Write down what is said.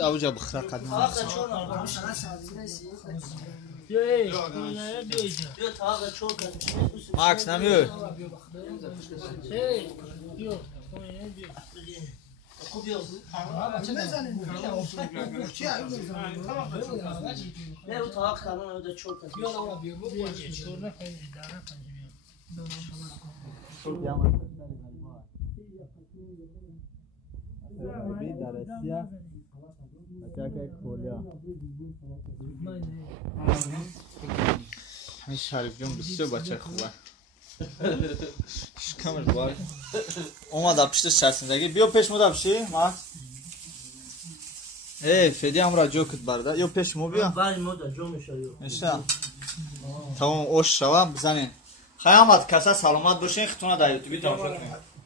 اوجا بخرا قدم ماکس نمیو نه او تا کارون او چوک همین شریف جون بسیار بچه خوبه شکمش بار اومد پشت شرسیندگی بیا پیش مو دبشی ما فدی هم را جو کد برده یا پیش مو بیا بله مو جو میشه میشه تمام اوش شوام بزنین خیامت کسا سلامت باشین خطونه در یوتیوبی تماشا کنید